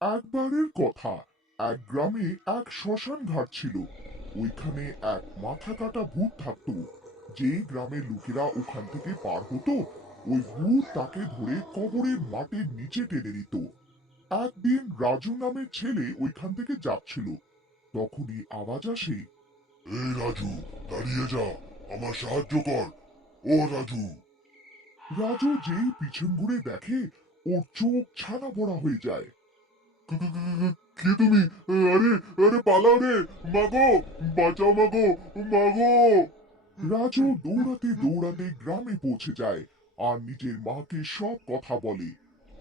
একবারের কথা, এক গ্রামে এক শ্মশান ঘাট ছিল। ওইখানে এক মাথা কাটা ভূত থাকতো। যে গ্রামের লোকেরা ওখান থেকে পার হতো, ওই ভূত তাকে ধরে কবরের মাটির নিচে টেনে দিত। একদিন রাজু নামের ছেলে ওইখান থেকে যাচ্ছিল। তখনই আওয়াজ আসে, এই রাজু, দাঁড়িয়ে যা, আমার সাহায্য কর। ও রাজু। রাজু যেই পিছন ঘুরে দেখে, ওর চোখ ছানা বড়া হয়ে যায়। কে তুমি? আরে, আরে পালাও রে, মাগো, বাঁচাও মাগো, মাগো। রাজু দৌড়াতে দৌড়াতে গ্রামে পৌঁছে যায় আর নিজের মাকে সব কথা বলে।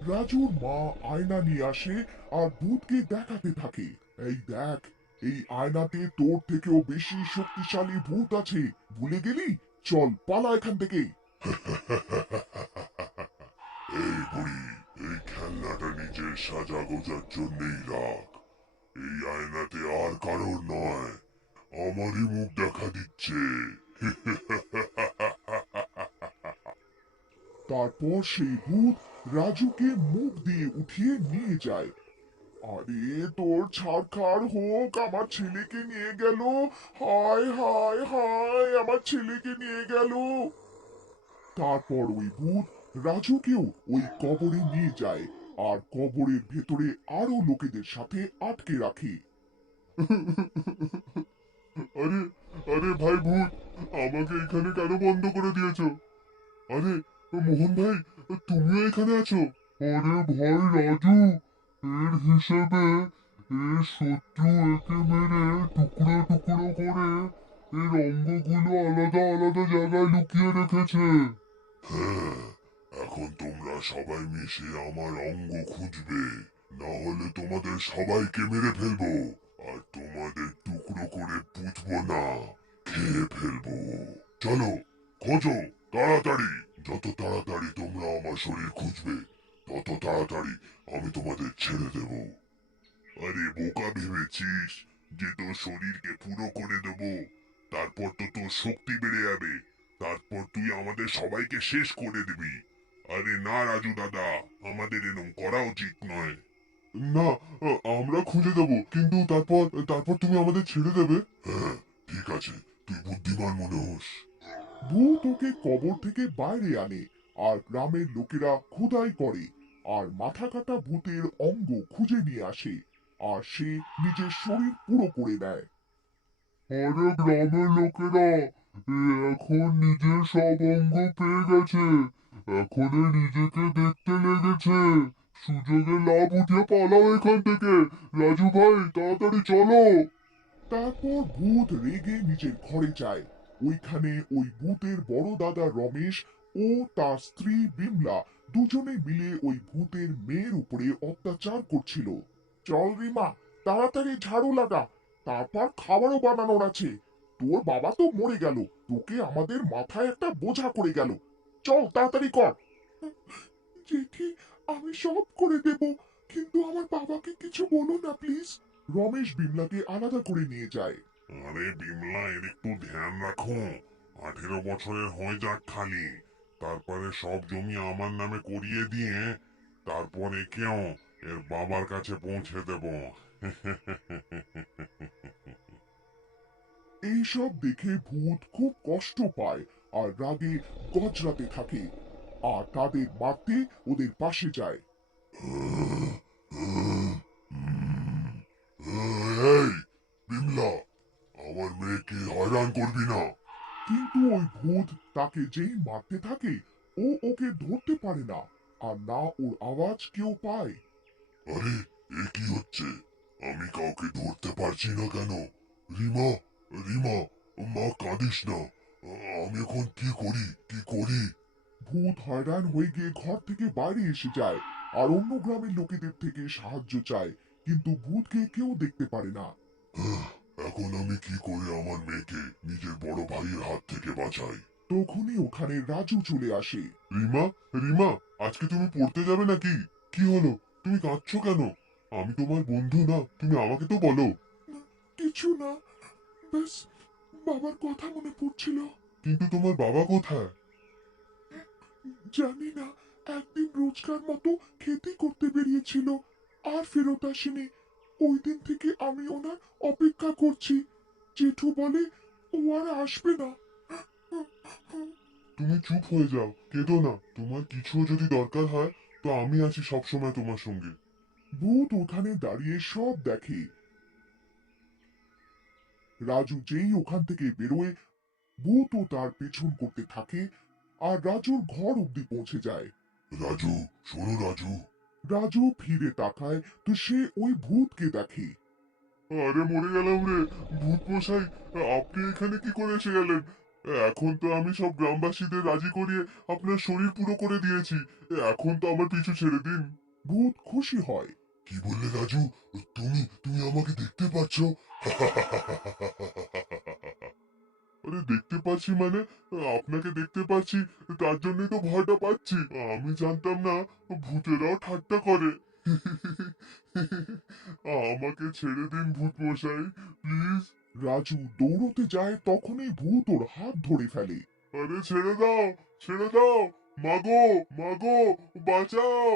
রাজুর মা আয়না নিয়ে আসে আর ভূতকে দেখাতে থাকে, এই দেখ, এই আয়নাতে তোর থেকেও বেশি শক্তিশালী ভূত আছে, ভুলে গেলি? চল পালা এখান থেকে। এই বুড়ি, এই খেলনাটা নিজের সাজা গোজার জন্যই রাখ। এই আয়নাতে আর কারোর নয়, আমারই মুখ দেখা দিচ্ছে। তারপর সেই ভূত রাজুকে মুখ দিয়ে উঠিয়ে নিয়ে যায়। আরে তোর ছাড়খাড় হোক, আমার ছেলেকে নিয়ে গেল। হায় হায় হায়, আমার ছেলেকে নিয়ে গেল। তারপর ওই ভূত রাজুকেও ওই কবরে নিয়ে যায় আর কবরের ভেতরে আরো লোকেদের সাথে আটকে রাখে। আরে, আরে ভাই ভূত, আমাকে এখানে কেন বন্ধ করে দিয়েছো? আরে মোহন ভাই, তুমিও এখানে আছো? আরে ভাই রাজু, এর হিসেবে এর শত্রু একে মেরে টুকরো টুকরো করে এর অঙ্গগুলো আলাদা আলাদা জায়গায় লুকিয়ে রেখেছে। হ্যাঁ, এখন তোমরা সবাই মিশে আমার অঙ্গ খুঁজবে, না হলে তোমাদের সবাইকে মেরে ফেলবো। আর তোমাদের টুকরো করে পুঁতবো না, খেয়ে ফেলবো। চলো, খোঁজো তাড়াতাড়ি। যত তাড়াতাড়ি তোমরা আমার শরীর খুঁজবে, তত তাড়াতাড়ি আমি তোমাদের ছেড়ে দেব। আরে বোকা ভেবেছিস যে তোর শরীরকে পুরো করে দেব, তারপর তো তোর শক্তি বেড়ে যাবে, তারপর তুই আমাদের সবাইকে শেষ করে দিবি? আরে না রাজু দাদা, আমাদের এরকম করা উচিত নয়। না, আমরা খুঁজে দেব, কিন্তু তারপর তারপর তুমি আমাদের ছেড়ে দেবে? হ্যাঁ, ঠিক আছে, তুই বুদ্ধিমান মনে হোস। ভূত ওকে কবর থেকে বাইরে আনে আর গ্রামের লোকেরা খোদাই করে আর মাথা কাটা ভূতের অঙ্গ খুঁজে নিয়ে আসে আর সে নিজের শরীর পুরো করে দেয়। আরে গ্রামের লোকেরা এখন নিজের সব অঙ্গ পেয়ে গেছে, এখন নিজেকে দেখতে লেগেছে। সুযোগে লাভ উঠিয়ে পালাও এখান থেকে। রাজু ভাই, তাড়াতাড়ি চলো। তারপর ভূত রেগে নিজের ঘরে যায়। ওইখানে ওই ভূতের বড় দাদা রমেশ ও তার স্ত্রী বিমলা দুজনে মিলে ওই ভূতের মেয়ের উপরে অত্যাচার করছিল। চল রিমা, তাড়াতাড়ি ঝাড়ু লাগা, তারপর খাবারও বানানোর আছে। তোর বাবা তো মরে গেল, তোকে আমাদের মাথায় একটা বোঝা করে গেল। চল তাড়াতাড়ি কর। জেঠি, আমি সব করে দেব, কিন্তু আমার বাবাকে কিছু বলো না প্লিজ। রমেশ বিমলাকে আলাদা করে নিয়ে যায়। আরে বিমলা, এর একটু ধ্যান রাখো। 18 বছরের হয়ে যাক খালি, তারপরে সব জমি আমার নামে করিয়ে দিয়ে তারপর একেও এর বাবার কাছে পৌঁছে দেব। এইসব দেখে ভূত খুব কষ্ট পায় আর রাগে গজরাতে থাকে আর তাদের মারতে ওদের পাশে যায়। এই বিমলা, আমার মেয়েকে হয়রান করবি না। কিন্তু ওই ভূত তাকে যেই মারতে থাকে, ও ওকে ধরতে পারে না আর না ওর আওয়াজ কেউ পায়। আরে, এ কি হচ্ছে? আমি কাউকে ধরতে পারছি না কেন? রিমা, রিমা, মা কাঁদিস না। আমি এখন কি করি, কি করি? ভূত হয়রান হয়ে গিয়ে ঘর থেকে বাইরে এসে যায় আর অন্য গ্রামের লোকেদের থেকে সাহায্য চায়, কিন্তু ভূতকে কেউ দেখতে পারে না। এখন আমি কি করে আমার মেয়েকে নিজের বড় ভাইয়ের হাত থেকে বাঁচাই? তখনই ওখানে রাজু চলে আসে। রিমা, রিমা, আজকে তুমি পড়তে যাবে নাকি? কি হলো, তুমি কাঁদছো কেন? আমি তোমার বন্ধু না, তুমি আমাকে তো বলো। না, কিছু না, ব্যাস বাবার কথা মনে পড়ছিল। কিন্তু তোমার বাবা কোথায়? জানি না, একদিন রোজকার মতো খেতে করতে বেরিয়েছিল, আর ফেরত আসেনি। ওই দিন থেকে আমি ওনার অপেক্ষা করছি। জেঠু বলে ও আর আসবে না। তুমি চুপ হয়ে যাও, কেঁদো না। তোমার কিছুও যদি দরকার হয় তো আমি আছি সবসময় তোমার সঙ্গে। ভূত ওখানে দাঁড়িয়ে সব দেখে। রাজু যেই ওখান থেকে বেরোয়, ভূতও তার পেছন করতে থাকে আর রাজুর ঘর অব্দি পৌঁছে যায়। রাজু, শোনো রাজু। রাজু ফিরে তাকায় তো সে ওই ভূতকে দেখে। আরে মরে গেলাম রে। ভূত মশাই, আপনি এখানে কি করে এসে গেলেন? এখন তো আমি সব গ্রামবাসীদের রাজি করিয়ে আপনার শরীর পুরো করে দিয়েছি। এখন তো আমার পিছু ছেড়ে দিন। ভূত খুশি হয়। কি বললে রাজু? তুমি তুমি আমাকে দেখতে পাচ্ছ? আরে দেখতে পাচ্ছি মানে? আপনাকে দেখতে পাচ্ছি, তার জন্যই তো ভয়টা পাচ্ছি। আমি জানতাম না ভূতেরাও ঠাট্টা করে। আমাকে ছেড়ে দিন ভূত মশাই, প্লিজ। রাজু দৌড়তে যায়, তখনই ভূত ওর হাত ধরে ফেলে। আরে ছেড়ে দাও, ছেড়ে দাও। মাগো, মাগো, বাঁচাও।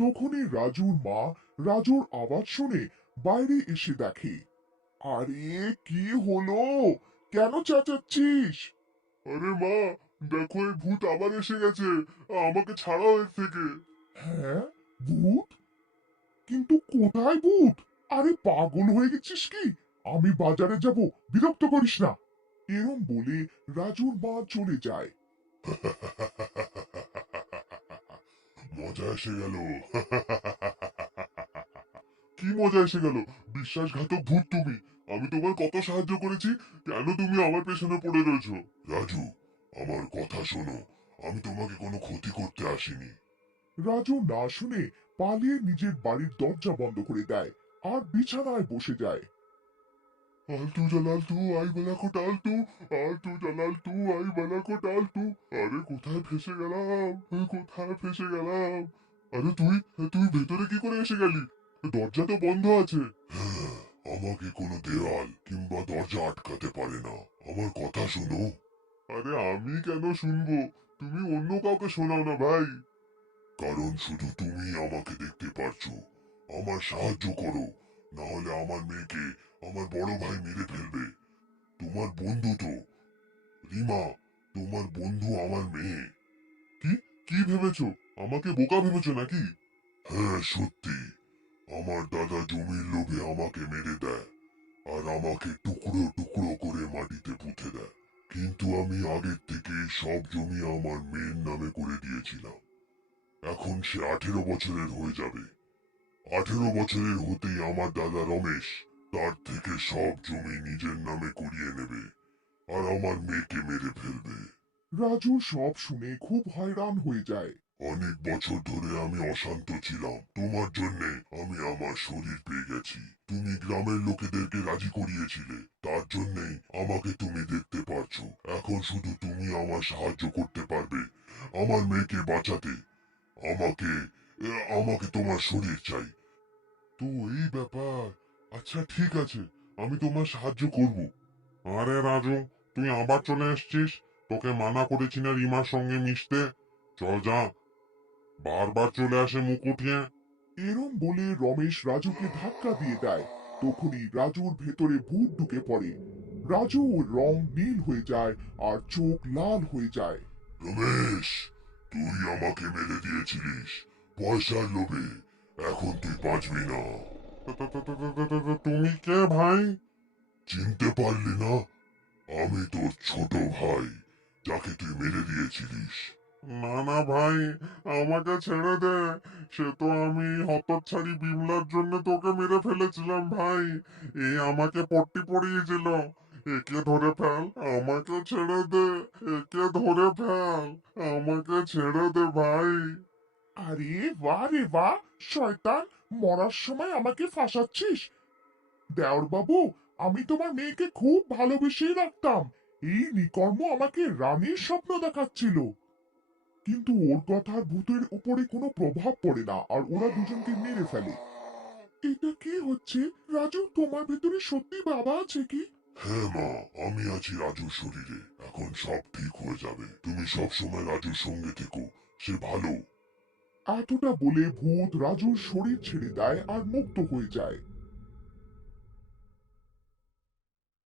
তখনই রাজুর মা রাজুর আওয়াজ শুনে বাইরে এসে দেখে। আরে কি হলো, কেন চেঁচাচ্ছিস? আরে মা, দেখো এই ভূত আবার এসে গেছে। আমাকে ছাড়াও এর থেকে। হ্যাঁ, ভূত? কিন্তু কোথায় ভূত? আরে পাগল হয়ে গেছিস কি? আমি বাজারে যাব, বিরক্ত করিস না। এরম বলে রাজুর মা চলে যায়। মজা এসে গেল। কি মজা এসে গেল? বিশ্বাসঘাতক ভূত তুমি। আমি তোমার কত সাহায্য করেছি, কেন তুমি আমার পেছনে পড়ে রয়েছো? রাজু, আমার কথা শোনো। আমি তোমাকে কোনো ক্ষতি করতে আসিনি। রাজু না শুনে পালিয়ে নিজের বাড়ির দরজা বন্ধ করে দেয় আর বিছানায় বসে যায়। आलतू जलालतू आई बला को टालतू, आलतू जलालतू आई बला को टालतू। আরে কোথায় ফেসে গেলাম, কোথায় ফেসে গেলাম? আরে তুই তুই ভেতরে কি করে এসে গেলি? দরজা তো বন্ধ আছে। আমাকে কোনো দেওয়াল কিংবা দরজা আটকাতে পারে না। আমার কথা শোনো। আরে আমি কেন শুনবো? তুমি অন্য কাউকে শোনাও না ভাই। কারণ শুধু তুমি আমাকে দেখতে পারছো। আমার সাহায্য করো, না হলে আমার মেয়েকে আমার বড় ভাই মেরে ফেলবে। তোমার বন্ধু তো, রিমা, তোমার বন্ধু আমার মেয়ে। কি কি ভেবেছো? আমাকে বোকা ভেবেছো নাকি? হ্যাঁ সত্যি। আমার দাদা জমির লোভে আমাকে মেরে দেয় আর আমাকে টুকরো টুকরো করে মাটিতে পুঁতে দেয়। কিন্তু আমি আগের থেকে সব জমি আমার মেয়ের নামে করে দিয়েছিলাম। এখন সে 18 বছরের হয়ে যাবে। 18 বছরের হতেই আমার দাদা রমেশ তার থেকে সব জমি নিজের নামে করিয়ে নেবে আর আমার মেয়েকে মেরে ফেলবে। রাজু সব শুনে খুব হয়রান হয়ে যায়। অনেক বছর ধরে আমি অশান্ত ছিলাম। তোমার জন্যে আমি আমার শরীর পেয়ে গেছি। তুমি গ্রামের লোকেদেরকে রাজি করিয়েছিলে, তার জন্যেই আমাকে তুমি দেখতে পারছো। এখন শুধু তুমি আমার সাহায্য করতে পারবে আমার মেয়েকে বাঁচাতে। আমাকে আমাকে তোমার শরীর চাই। তো এই ব্যাপার। আচ্ছা ঠিক আছে, আমি তোমার সাহায্য করব। আরে রাজু, তুই আবার চলে এসেছিস? তোকে মানা করেছি না রিমার সঙ্গে মিশতে? চল যা, বারবার চলে আসে মুখ উঠিয়ে। এরম বলে রমেশ রাজুকে ধাক্কা দিয়ে দেয়। তখনই রাজুর ভেতরে ভূত ঢুকে পড়ে। রাজুর রং নীল হয়ে যায় আর চোখ লাল হয়ে যায়। রমেশ, তুই আমাকে মেরে দিয়েছিলিস পয়সার লোভে। এখন তুই বাঁচবি না। তুমি কে ভাই? চিনতে পারলি না? আমি তোর ছোট ভাই, যাকে তুই মেরে দিয়েছিলিস। না না ভাই, আমাকে ছেড়ে দে। সে তো আমি হতচ্ছাড়ি বিমলার জন্য তোকে মেরে ফেলেছিলাম ভাই। এই আমাকে পট্টি পড়িয়েছিল। একে ধরে ফেল, আমাকে ছেড়ে দে। একে ধরে ফেল, আমাকে ছেড়ে দে ভাই। আরে বাহ রে বাহ, শয়তান, মরার সময় আমাকে ফাঁসাচ্ছিস? দেওর বাবু, আমি তোমার মেয়েকে খুব ভালোবেসেই রাখতাম। এই নিকর্ম আমাকে রানীর স্বপ্ন দেখাচ্ছিল। কিন্তু ওর কথার ভূতের উপরে কোনো প্রভাব পড়ে না আর ওরা দুজনকে মেরে ফেলে। এটা কি হচ্ছে? রাজু, তোমার ভেতরে সত্যি বাবা আছে কি? হ্যাঁ মা, আমি আছি রাজুর শরীরে। এখন সব ঠিক হয়ে যাবে। তুমি সব সময় রাজুর সঙ্গে থেকো, সে ভালো। এতটা বলে ভূত রাজুর শরীর ছেড়ে দেয় আর মুক্ত হয়ে যায়।